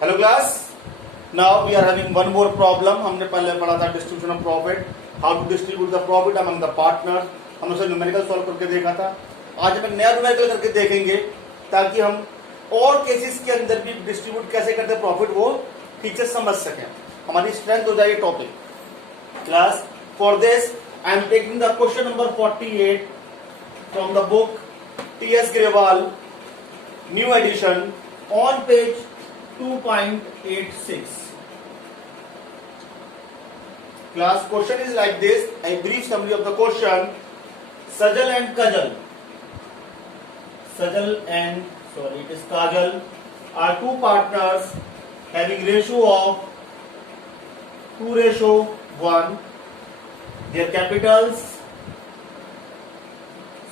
Hello class, now we are having one more problem. हमने पहले पढ़ा था distribution of profit, how to distribute the profit among the partners. हमने उसे numerical solve करके देखा था। आज हम एक नया न्यूमेरिकल करके देखेंगे ताकि हम और केसेस के अंदर भी डिस्ट्रीब्यूट कैसे करते हैं प्रॉफिट वो ठीक से समझ सकें, हमारी स्ट्रेंथ हो जाए topic. Class, for this I am taking the question number 48 from the book T.S. Grewal, new edition, on page 2.86. Class, question is like this. A brief summary of the question. Sajal and Kajal. It is Kajal, are two partners having ratio of 2:1. Their capitals: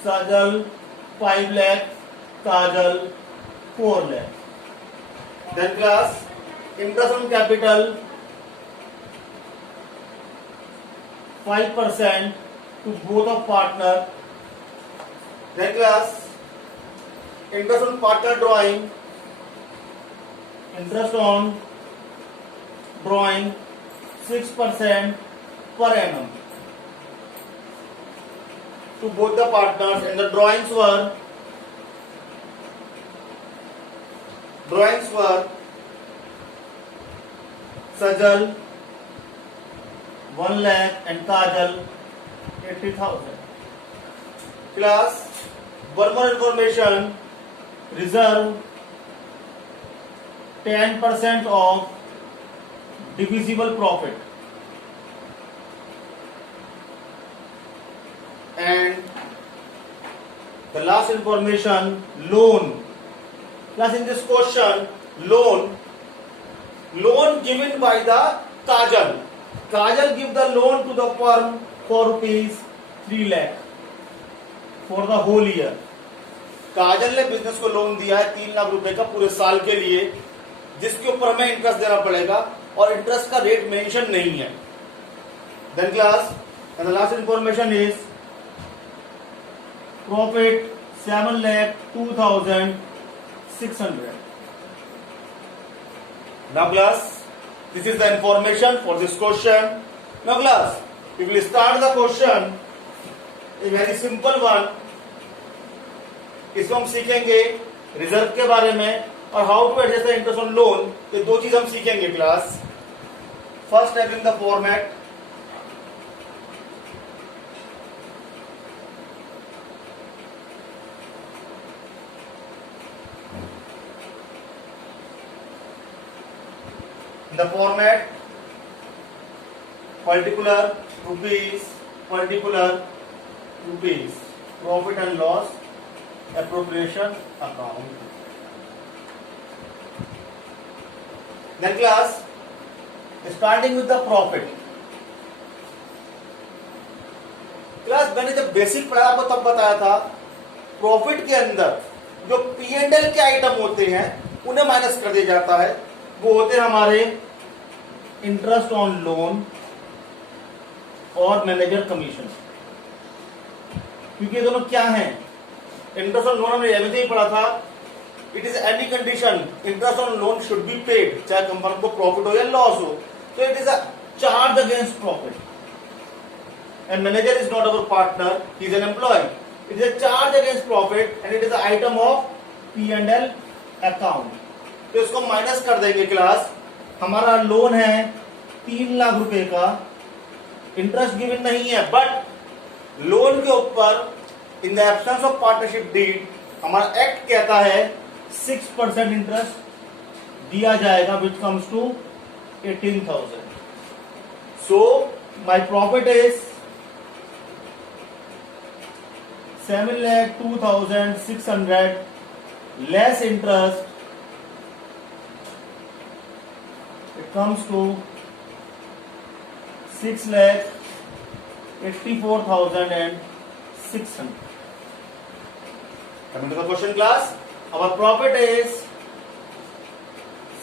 Sajal 5 lakh, Kajal 4 lakh. Then class, interest on capital 5% to both of partner. Then class, interest on partner drawing, interest on drawing 6% per annum to both the partners, and the drawings were Sajal 1 lakh and Kajal 80,000. Class, one more information. Reserve 10% of divisible profit, and the last information, loan. Class, in this question, loan given by the Kajal give the loan to the firm for rupees 3 lakh for the whole year. काजल ने business को loan दिया है 3 लाख रुपए का पूरे साल के लिए, जिसके ऊपर हमें इंटरेस्ट देना पड़ेगा और इंटरेस्ट का रेट मेंशन नहीं है. Then class, and the last information is profit 7,02,600. Now class, this is the information for this question. Now class, we will start the question, a very simple one. इसको हम सीखेंगे reserve के बारे में और how to adjust the interest on loan. तो दो चीज हम सीखेंगे class. First, having the format. The format, particular rupees, profit and loss, appropriation account. Then class, starting with the profit. Class, मैंने जब बेसिक पढ़ा आपको तब बताया था प्रॉफिट के अंदर जो P&L के आइटम होते हैं उन्हें माइनस कर दिया जाता है. वो होते हैं हमारे इंटरेस्ट ऑन लोन और मैनेजर कमीशन. क्योंकि ये दोनों क्या हैं? इंटरेस्ट ऑन लोन हमने यह भी पढ़ा था, it is any condition interest on loan should be paid, चाहे कंपनी को प्रॉफिट हो या लॉस हो. तो it is a charge against profit, and manager is not our partner, he is an employee. It is a charge against profit and it is a item of P&L account. तो इसको minus कर देंगे class. हमारा loan है 3 लाख रुपए का, interest given नहीं है, बट लोन के ऊपर in the absence of partnership deed हमारा एक्ट कहता है 6% इंटरेस्ट दिया जाएगा, which comes to 18,000. So my profit is 7,02,600 less interest, it comes to 6,84,600. Coming to the question class, our profit is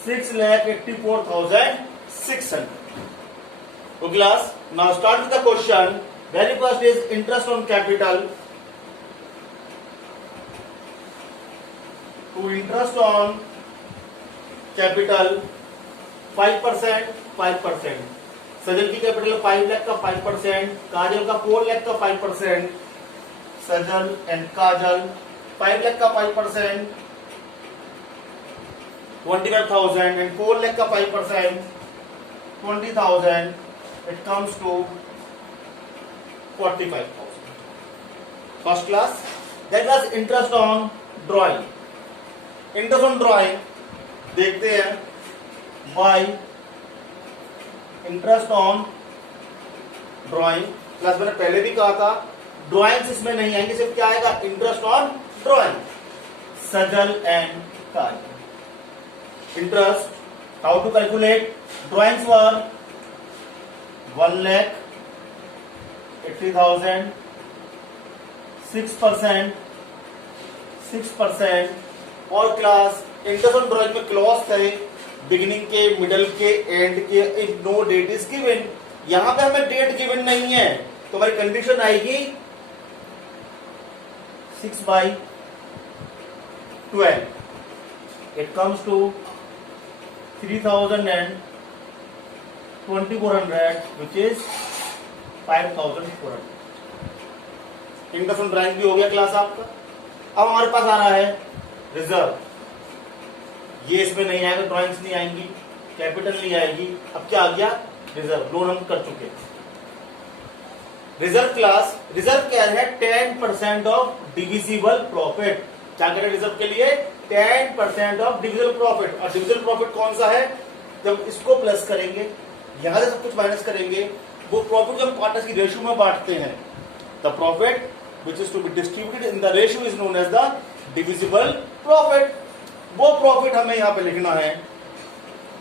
6,84,600. So class, now start with the question. Very first is interest on capital. To interest on capital 5%, 5%। सजल की capital 5 lakh का 5%, काजल का 4 लाख का 5%, सजल and काजल 5 लाख का 5%, 25,000 and 4 lakh का 5%, 20,000, it comes to 45,000. First class. That was interest on drawing. Interest on drawing देखते हैं by interest on drawing. Class मैंने पहले भी कहा था ड्राइंग्स इसमें नहीं आएंगे, सिर्फ क्या आएगा interest on drawing. Sajal and Kajal. Interest, how to calculate? Drawings were 1,80,000, 6%, 6%. और क्लास इंटरेस्ट ऑन ड्राइंग में क्लॉज थे बिगिनिंग के, मिडल के, एंड के. If no date is given, यहां पे हमें डेट गिवन नहीं है तो हमारी कंडीशन आएगी 6/12. It comes to 3,024, which is 5,400. Interest on drawing भी हो गया क्लास आपका. अब हमारे पास आ रहा है रिजर्व. ये इसमें नहीं आएगा, ड्राइंग्स नहीं आएंगी, कैपिटल नहीं आएगी. अब क्या आ गया? रिजर्व. लोन हम कर चुके हैं. रिजर्व क्लास, रिजर्व क्या है? 10% ऑफ डिविजिबल प्रॉफिट. क्या करें रिजर्व के लिए? 10% ऑफ डिविजिबल प्रॉफिट. और डिविजिबल प्रॉफिट कौन सा है? जब इसको प्लस करेंगे, यहां से सब कुछ माइनस करेंगे, वो प्रॉफिट जो हम पार्टनर्स की रेशियो में बांटते हैं, the profit which is to be distributed in the ratio is known as the divisible profit. वो प्रॉफिट हमें यहां पे लिखना है.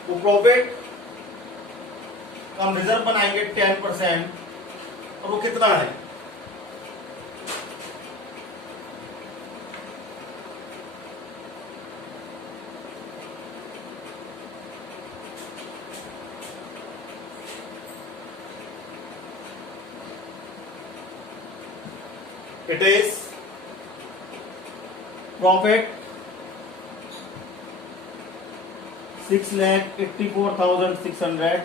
वो प्रॉफिट हम रिजर्व बनाएंगे 10%. और वो कितना है? It is profit 6,84,600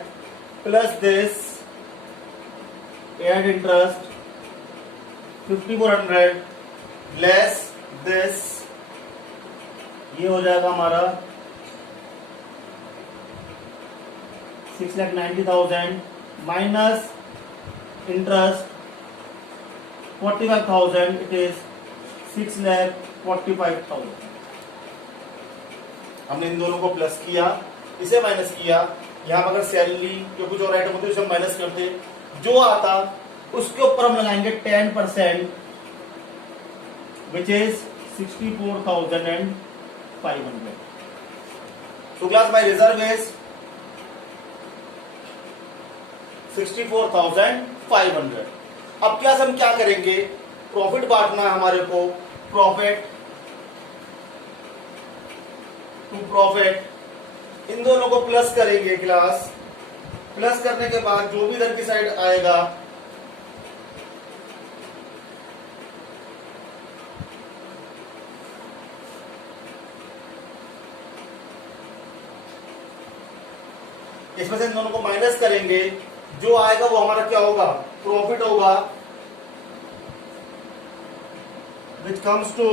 plus this add interest 5,400 less this, ये हो जाएगा हमारा 6,90,000 minus interest 45,000. It is 6,45,000. हमने इन दोनों को प्लस किया, इसे माइनस किया. यहां पर अगर सैलरी या कुछ और आइटम होते उसे हम माइनस करते, जो आता उसके ऊपर हम लगाएंगे 10%, which is 64,500. So class, my reserve is 64,500. अब क्लास हम क्या करेंगे? प्रॉफिट बांटना है हमारे को. प्रॉफिट टू प्रॉफिट, इन दोनों को प्लस करेंगे क्लास. प्लस करने के बाद जो भी इधर की साइड आएगा इसमें से इन दोनों को माइनस करेंगे. जो आएगा वो हमारा क्या होगा? प्रॉफिट होगा, विच कम्स टू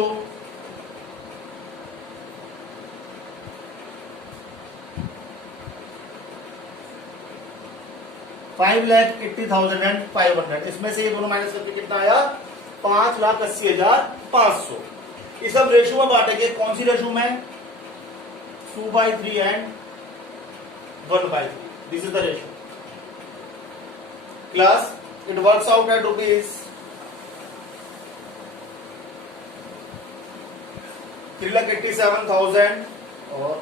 5,80,500. इसमें से ये दोनों माइनस करके कितना आया? 5,80,500. इस हम रेशियो में बांटेंगे. कौन सी रेशियो में? 2/3 and 1/3. This is the ratio. Class, it works out at rupees 3,87,000 or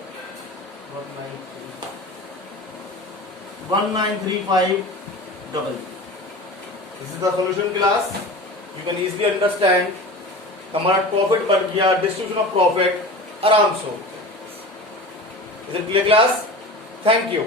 1935. This is the solution class. You can easily understand. हमारा प्रॉफिट बढ़ गया, डिस्ट्रीब्यूशन ऑफ प्रॉफिट आराम से. Is it clear class? Thank you.